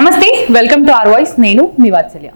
నమస్తే welcome to are voice నేను మీ వాత్సల్య.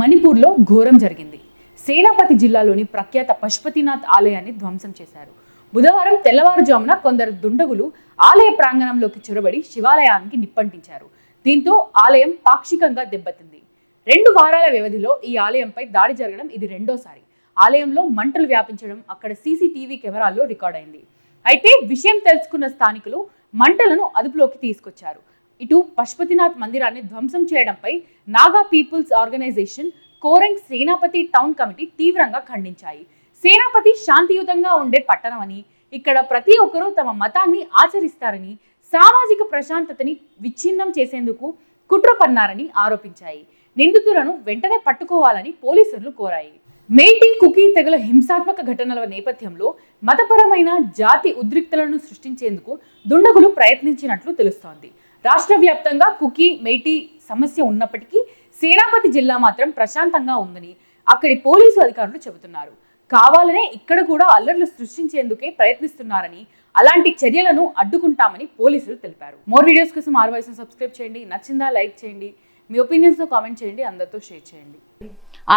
మణిపూర్లో ఘోరం జరిగింది. సేనాపతి జిల్లాలోని ప్రఖ్యాత పశుపతినాథ్ ఆలయాన్ని ధ్వంసం చేశారు. బుధవారం తెల్లవారుజామున కొందరు దుండగులు ఆలయ ప్రాంగణంలోకి చొరబడి శివాలయానికి నిప్పంటించారు. దీంతో ఆలయం పాక్షికంగా దెబ్బతింది. రెండు వారాల వ్యవధిలో ఈ ఆలయంపై దాడి జరగడం ఇది రెండోసారి. ఆలయంలో మంటలు వ్యాపించడం అక్కడ సీసీటీవీ కెమెరాల్లో రికార్డైంది అయితే విషయం తెలుసుకున్న స్థానికులు మంటలను అదుపులోకి తీసుకొచ్చారు. ఇటు పశుపతినాథ్ మందిరాన్ని ధ్వంసం చేయడంపై Naga people's organisation Koringa Senapati town committee తీవ్రంగా ఖండించాయి. సేనాపతి శాంతియుతంగా ఉండే పట్టణమని ఇక్కడ ప్రతి ఒక్కరూ తమ మతాన్ని ఆచరిస్తారని సామాజిక ప్రశాంతతని విచ్ఛిన్నం చేసేందుకు కుట్ర పన్నారని ఆరోపించాయి. నిందితులను వెంటనే పట్టుకోవాలని పోలీసులు కోరాయి. మేటి కుకీ తెగల హింసాత్మక ఘటనల నేపథ్యంలో మతపరమైన జాతి ఉద్రిక్తలను సృష్టించేందుకు దుండగులు ప్రయత్నించినట్లు తెలుస్తోంది. రాష్ట్ర వ్యాప్తంగా కుకీ మేటి సమస్య ఉన్నప్పటికీ సేనాపతి జిల్లా మాత్రం ప్రశాంతంగా ఉందని అక్కడి పోలీసు అధికారులు చెబుతున్నారు. కావాలనే ఇక్కడ కూడా అల్లర్లు సృష్టించేందుకే ప్రయత్నిస్తున్నారని అలాంటి చర్యలను అడ్డుకుంటామని పోలీసులు తెలిపారు. మోర్ వీడియోస్ కోసం ఆర్ వయసు సబ్స్క్రైబ్ చేయండి. నచ్చిందా లైక్ చేయండి. మీ ఒపీనియన్స్తో కామెంట్ చేయండి. అందరితో షేర్ చేయండి.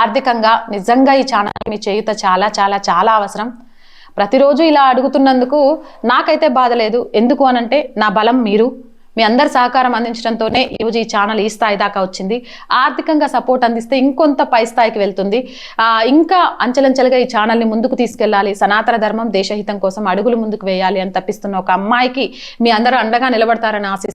ఆర్థికంగా నిజంగా ఈ ఛానల్ మీ చేయుత చాలా చాలా చాలా అవసరం. ప్రతిరోజు ఇలా అడుగుతున్నందుకు నాకైతే బాధ లేదు. ఎందుకు అనంటే నా బలం మీరు. మీ అందరి సహకారం అందించడంతోనే ఈరోజు ఈ ఛానల్ ఈ స్థాయి దాకా వచ్చింది. ఆర్థికంగా సపోర్ట్ అందిస్తే ఇంకొంత పై స్థాయికి వెళ్తుంది. ఆ, ఇంకా అంచెలంచెలుగా ఈ ఛానల్ని ముందుకు తీసుకెళ్ళాలి సనాతన ధర్మం దేశహితం కోసం అడుగులు ముందుకు వేయాలి అని తప్పిస్తున్న ఒక అమ్మాయికి మీ అందరూ అండగా నిలబడతారని ఆశిస్తున్నాను